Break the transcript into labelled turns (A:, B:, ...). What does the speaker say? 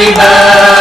A: happy birthday.